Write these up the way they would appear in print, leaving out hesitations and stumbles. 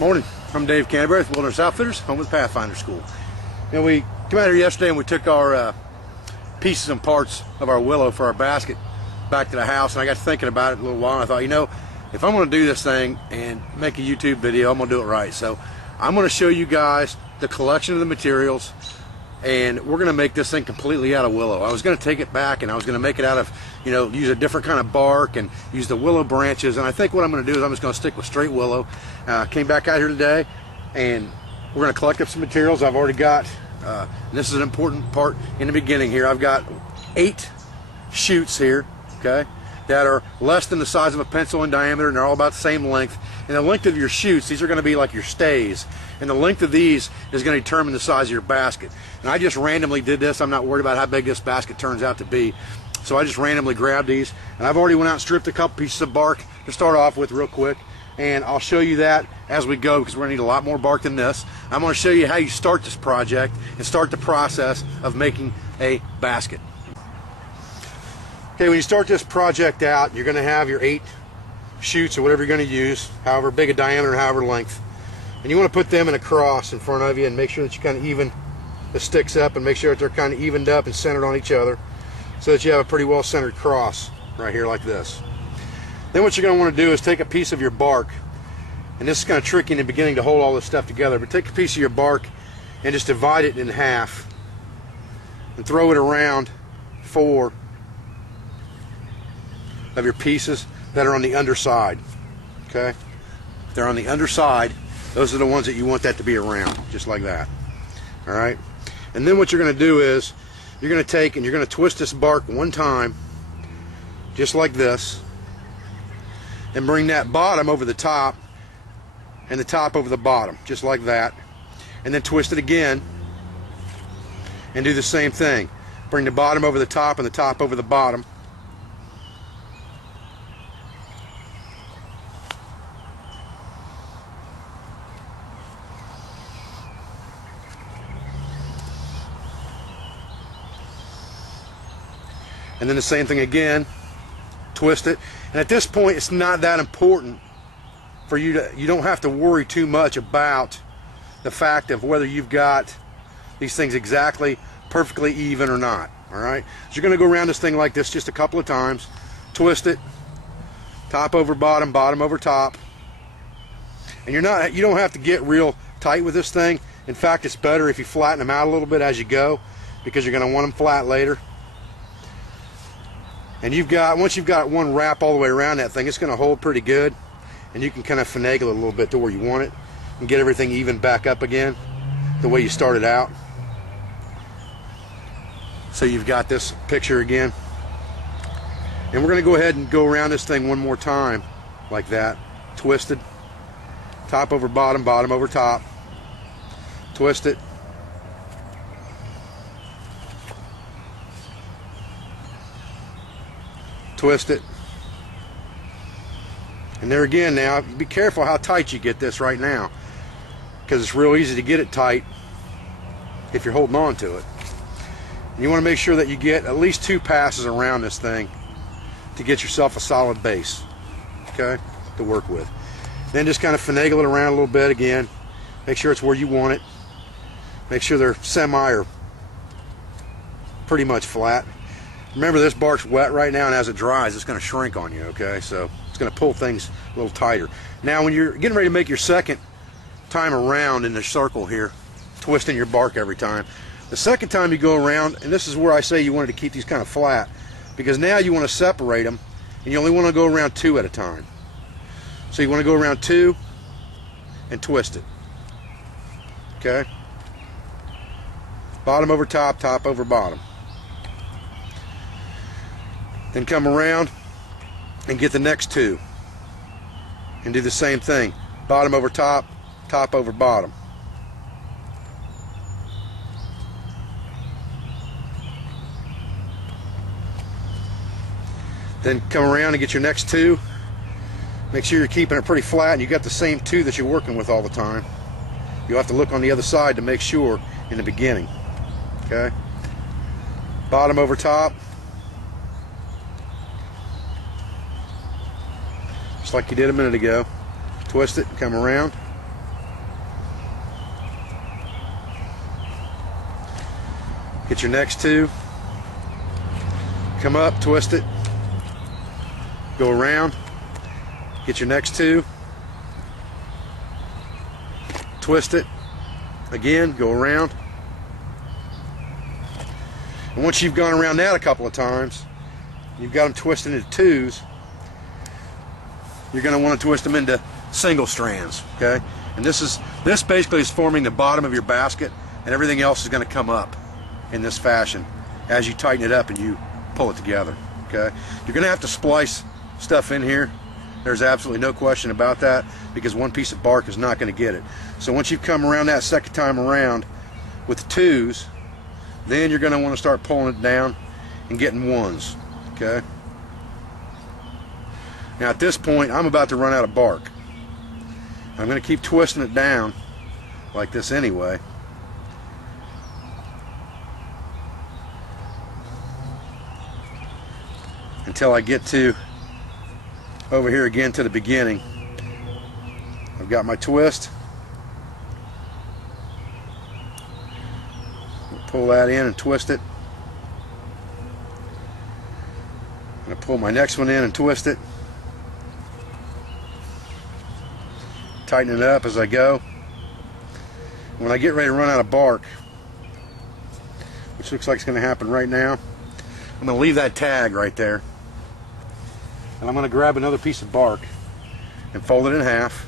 Morning, I'm Dave Canterbury with Wilderness Outfitters, home with Pathfinder School. We came out here yesterday and we took our pieces and parts of our willow for our basket back to the house, and I got thinking about it a little while, and I thought, if I'm going to do this thing and make a YouTube video, I'm going to do it right. So I'm going to show you guys the collection of the materials, and we're going to make this thing completely out of willow. I was going to take it back and I was going to make it out of, use a different kind of bark and use the willow branches, and I think what I'm going to do is I'm just going to stick with straight willow. Came back out here today and we're going to collect up some materials. I've already got, and this is an important part in the beginning here, I've got 8 shoots here, okay, that are less than the size of a pencil in diameter, and they're all about the same length. And the length of your shoots, these are going to be like your stays, and the length of these is going to determine the size of your basket. And I just randomly did this. I'm not worried about how big this basket turns out to be, so I just randomly grabbed these, and I've already went out and stripped a couple pieces of bark to start off with real quick, and I'll show you that as we go, because we're going to need a lot more bark than this. I'm going to show you how you start this project and start the process of making a basket. Okay, when you start this project out, you're going to have your 8 shoots or whatever you're going to use, however big a diameter, however length, and you want to put them in a cross in front of you and make sure that you kind of even the sticks up and make sure that they're kind of evened up and centered on each other, so that you have a pretty well centered cross right here like this. Then what you're going to want to do is take a piece of your bark, and this is kind of tricky in the beginning to hold all this stuff together, but take a piece of your bark and just divide it in half and throw it around 4 of your pieces that are on the underside. Okay, if they're on the underside, those are the ones that you want that to be around, just like that. All right, and then what you're going to do is you're going to take and you're going to twist this bark one time, just like this, and bring that bottom over the top and the top over the bottom, just like that, and then twist it again and do the same thing. Bring the bottom over the top and the top over the bottom. And then the same thing again, twist it. And at this point, it's not that important for you to, you don't have to worry too much about the fact of whether you've got these things exactly perfectly even or not. All right, so you're going to go around this thing like this just a couple of times, twist it, top over bottom, bottom over top. And you don't have to get real tight with this thing. In fact, it's better if you flatten them out a little bit as you go, because you're going to want them flat later. And once you've got one wrap all the way around that thing, it's going to hold pretty good, and you can kind of finagle it a little bit to where you want it and get everything even back up again the way you started out. So you've got this picture again, and we're going to go ahead and go around this thing one more time like that, twisted, top over bottom, bottom over top, twist it, twist it, and there again. Now be careful how tight you get this right now, because it's real easy to get it tight if you're holding on to it. And you want to make sure that you get at least 2 passes around this thing to get yourself a solid base, okay, to work with. Then just kind of finagle it around a little bit again, make sure it's where you want it, make sure they're semi or pretty much flat. Remember, this bark's wet right now, and as it dries, it's going to shrink on you, okay? So it's going to pull things a little tighter. Now, when you're getting ready to make your second time around in the circle here, twisting your bark every time, the second time you go around, and this is where I say you wanted to keep these kind of flat, because now you want to separate them, and you only want to go around 2 at a time. So you want to go around 2 and twist it, okay? Bottom over top, top over bottom. Then come around and get the next 2 and do the same thing, bottom over top, top over bottom. Then come around and get your next 2. Make sure you're keeping it pretty flat and you got the same 2 that you're working with all the time. You'll have to look on the other side to make sure in the beginning, okay? Bottom over top, just like you did a minute ago. Twist it and come around. Get your next two. Come up, twist it. Go around. Get your next two. Twist it. Again, go around. And once you've gone around that a couple of times, you've got them twisted into twos, you're going to want to twist them into single strands, okay? And this basically is forming the bottom of your basket, and everything else is going to come up in this fashion as you tighten it up and you pull it together, okay? You're going to have to splice stuff in here. There's absolutely no question about that, because one piece of bark is not going to get it. So once you've come around that second time around with the twos, then you're going to want to start pulling it down and getting ones, okay? Now at this point, I'm about to run out of bark. I'm going to keep twisting it down like this anyway. Until I get to over here again to the beginning. I've got my twist. Pull that in and twist it. I'm going to pull my next one in and twist it. Tighten it up as I go. When I get ready to run out of bark, which looks like it's going to happen right now, I'm going to leave that tag right there. And I'm going to grab another piece of bark and fold it in half.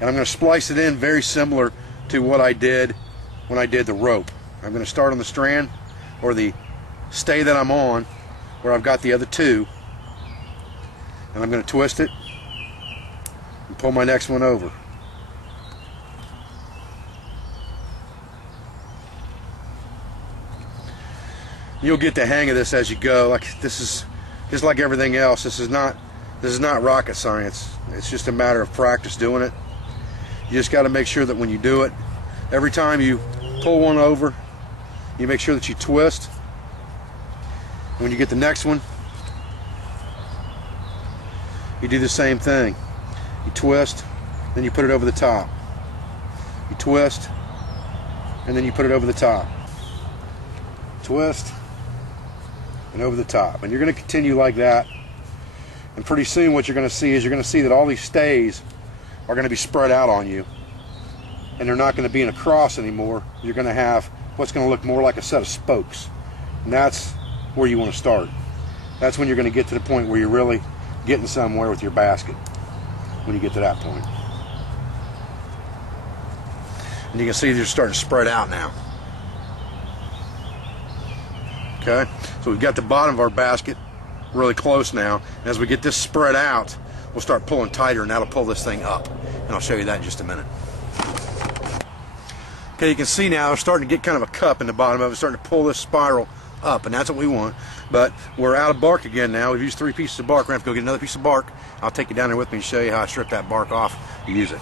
And I'm going to splice it in very similar to what I did when I did the rope. I'm going to start on the strand or the stay that I'm on where I've got the other two. And I'm going to twist it and pull my next one over. You'll get the hang of this as you go. Like this is just like everything else. This is not rocket science. It's just a matter of practice doing it. You just got to make sure that when you do it, every time you pull one over, you make sure that you twist. When you get the next one, you do the same thing. You twist, then you put it over the top. You twist, and then you put it over the top. Twist, and over the top. And you're going to continue like that. And pretty soon what you're going to see is you're going to see that all these stays are going to be spread out on you. And they're not going to be in a cross anymore. You're going to have what's going to look more like a set of spokes. And that's where you want to start. That's when you're going to get to the point where you're really getting somewhere with your basket. When you get to that point. And you can see they're starting to spread out now. Okay, so we've got the bottom of our basket really close now. And as we get this spread out, we'll start pulling tighter, and that'll pull this thing up. And I'll show you that in just a minute. Okay, you can see now we're starting to get kind of a cup in the bottom of it, starting to pull this spiral up, and that's what we want. But we're out of bark again now. We've used 3 pieces of bark. We're going to have to go get another piece of bark. I'll take you down there with me and show you how I strip that bark off to use it.